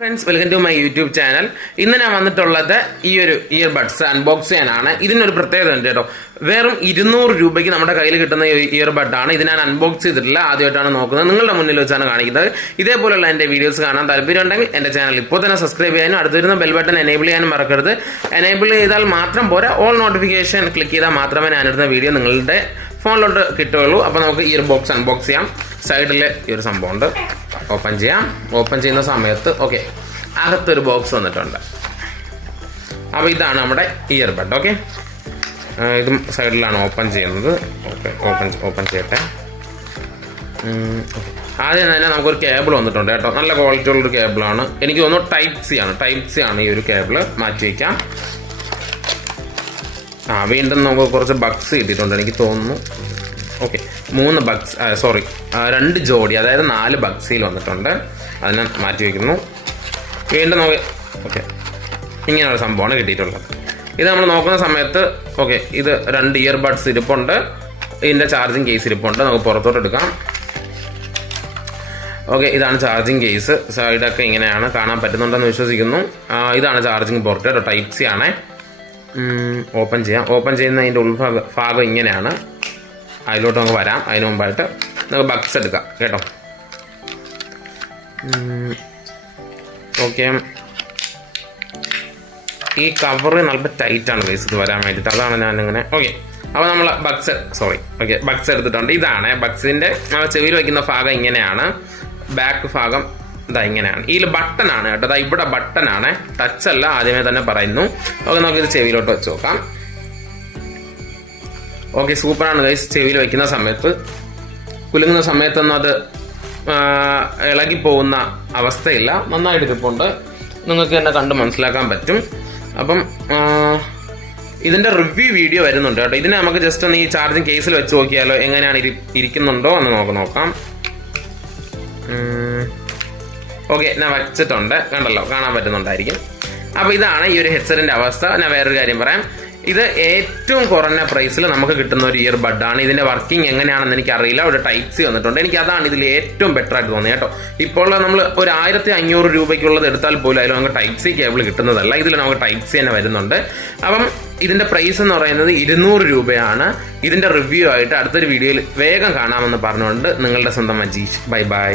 Friends, welcome to my YouTube channel. ഇന്ന് ഞാൻ വന്നിട്ടുള്ളത് ഈ ഒരു ഇയർബഡ്സ് അൺബോക്സ് ചെയ്യാനാണ്. ഇതിനൊരു പ്രത്യേകത ഉണ്ട് കേട്ടോ. വെറും 200 രൂപയ്ക്ക് നമ്മുടെ കയ്യിൽ കിട്ടുന്ന ഇയർബഡാണ്. ഇത് ഞാൻ അൺബോക്സ് ചെയ്തിട്ടില്ല, ആദ്യമായിട്ടാണ് നോക്കുന്നത്. നിങ്ങളുടെ മുന്നിൽ വെച്ചാണ് കാണിക്കുന്നത്. ഇതേപോലെയുള്ള എൻ്റെ വീഡിയോസ് കാണാൻ താല്പര്യമുണ്ടെങ്കിൽ എൻ്റെ ചാനൽ ഇപ്പോൾ തന്നെ സബ്സ്ക്രൈബ് ചെയ്യാനും അടുത്ത് വരുന്ന ബെൽ ബട്ടൺ എനേബിൾ ചെയ്യാനും മറക്കരുത്. എനേബിൾ ചെയ്താൽ മാത്രം പോരാ, ഓൾ നോട്ടിഫിക്കേഷൻ ക്ലിക്ക് ചെയ്താൽ മാത്രമേ ഞാനിടുന്ന വീഡിയോ നിങ്ങളുടെ ഫോണിലോട്ട് കിട്ടുകയുള്ളൂ. അപ്പോൾ നമുക്ക് ഇയർ ബോക്സ് അൺബോക്സ് ചെയ്യാം. സൈഡിൽ ഈ ഒരു സംഭവം ഉണ്ട്, ഓപ്പൺ ചെയ്യാം. ഓപ്പൺ ചെയ്യുന്ന സമയത്ത് അകത്തൊരു ബോക്സ് വന്നിട്ടുണ്ട്. അപ്പോൾ ഇതാണ് നമ്മുടെ ഇയർബഡ്. ഓക്കെ, ഇതും സൈഡിലാണ് ഓപ്പൺ ചെയ്യുന്നത്. ഓപ്പൺ ചെയ്യട്ടെ. ആദ്യം തന്നെ നമുക്കൊരു കേബിൾ വന്നിട്ടുണ്ട് കേട്ടോ. നല്ല ക്വാളിറ്റി ഉള്ളൊരു കേബിളാണ്. എനിക്ക് തോന്നുന്നു ടൈപ്പ് സി ആണ് ഈ ഒരു കേബിള്. മാറ്റി വയ്ക്കാം. വീണ്ടും നമുക്ക് കുറച്ച് ബഗ്സ് കിട്ടിയിട്ടുണ്ട് എനിക്ക് തോന്നുന്നു. ഓക്കെ, 3 ബഗ്സ്, 2 ജോഡി, അതായത് 4 ബഗ്സിൽ വന്നിട്ടുണ്ട്. അതിനെ മാറ്റി വയ്ക്കുന്നു. വീണ്ടും ഓക്കെ, ഇങ്ങനെയുള്ള സംഭവമാണ് കിട്ടിയിട്ടുള്ളത്. ഇത് നമ്മൾ നോക്കുന്ന സമയത്ത് ഇത് 2 ഇയർബഡ്സ് ഇരിപ്പുണ്ട്. ഇതിൻ്റെ ചാർജിങ് കേസ് ഇരിപ്പുണ്ട്. നമുക്ക് പുറത്തോട്ട് എടുക്കാം. ഇതാണ് ചാർജിങ് കേസ്. സൈഡൊക്കെ ഇങ്ങനെയാണ്, കാണാൻ പറ്റുന്നുണ്ടെന്ന് വിശ്വസിക്കുന്നു. ഇതാണ് ചാർജിങ് പോർട്ട് കേട്ടോ. ടൈപ്പ് സി ആണേ. ഓപ്പൺ ചെയ്യാം. ഓപ്പൺ ചെയ്യുന്ന അതിൻ്റെ ഉൾഭാഗം ഇങ്ങനെയാണ്. അതിലോട്ട് നമുക്ക് വരാം. അതിന് മുമ്പായിട്ട് നമുക്ക് ബഗ്സ് എടുക്കാം കേട്ടോ. ഓക്കെ, ഈ കവറ് നല്ല ടൈറ്റാണ് ഗൈസ് ഇത് വരാൻ വേണ്ടിയിട്ട്. അതാണ് ഞാനിങ്ങനെ. അപ്പോൾ നമ്മൾ ബഗ്സ് എടുത്തിട്ടുണ്ട്. ഇതാണ് ബഗ്സിൻ്റെ ചെവിയിൽ വയ്ക്കുന്ന ഭാഗം ഇങ്ങനെയാണ്. ബാക്ക് ഭാഗം ഇതാ ഇങ്ങനെയാണ്. ഇതിൽ ബട്ടനാണ് കേട്ടോ. ഇവിടെ ബട്ടനാണ്, ടച്ച് അല്ല, ആദ്യമേ തന്നെ പറയുന്നു. നമുക്കിത് ചെവിയിലോട്ട് വെച്ച് നോക്കാം. സൂപ്പറാണ് ഗൈസ്. ചെവിയിൽ വയ്ക്കുന്ന സമയത്ത്, കുലുങ്ങുന്ന സമയത്തൊന്നും അത് ഇളകിപ്പോകുന്ന അവസ്ഥയില്ല. നന്നായിട്ട് ഇരിപ്പുണ്ട്. നിങ്ങൾക്ക് തന്നെ കണ്ട് മനസ്സിലാക്കാൻ പറ്റും. അപ്പം ഇതിൻ്റെ റിവ്യൂ വീഡിയോ വരുന്നുണ്ട് കേട്ടോ. ഇതിനെ നമുക്ക് ജസ്റ്റ് ഒന്ന് ഈ ചാർജിങ് കേസിൽ വെച്ച് നോക്കിയാലോ, എങ്ങനെയാണ് ഇരിക്കുന്നുണ്ടോ എന്ന് നോക്കാം. ഞാൻ വച്ചിട്ടുണ്ട്, കണ്ടല്ലോ, കാണാൻ പറ്റുന്നുണ്ടായിരിക്കും. അപ്പോൾ ഇതാണ് ഈ ഒരു ഹെഡ്സെറ്റിൻ്റെ അവസ്ഥ. ഞാൻ വേറൊരു കാര്യം പറയാം. ഇത് ഏറ്റവും കുറഞ്ഞ പ്രൈസിൽ നമുക്ക് കിട്ടുന്ന ഒരു ഇയർബഡാണ്. ഇതിൻ്റെ വർക്കിംഗ് എങ്ങനെയാണെന്ന് എനിക്കറിയില്ല. ഒരു ടൈപ്പ് സി വന്നിട്ടുണ്ട്. എനിക്ക് അതാണ് ഇതിൽ ഏറ്റവും ബെറ്റർ ആയിട്ട് തോന്നിയത് കേട്ടോ. ഇപ്പോൾ നമ്മൾ ഒരു 1500 രൂപയ്ക്കുള്ളത് എടുത്താൽ പോലും അതിൽ നമുക്ക് ടൈപ്പ് സി കേബിൾ കിട്ടുന്നതല്ല. ഇതിൽ നമുക്ക് ടൈപ്പ് സി തന്നെ വരുന്നുണ്ട്. അപ്പം ഇതിൻ്റെ പ്രൈസ് എന്ന് പറയുന്നത് 200 രൂപയാണ്. ഇതിൻ്റെ റിവ്യൂ ആയിട്ട് അടുത്തൊരു വീഡിയോയിൽ വേഗം കാണാമെന്ന് പറഞ്ഞുകൊണ്ട് നിങ്ങളുടെ സ്വന്തം അജീഷ്. Bye bye.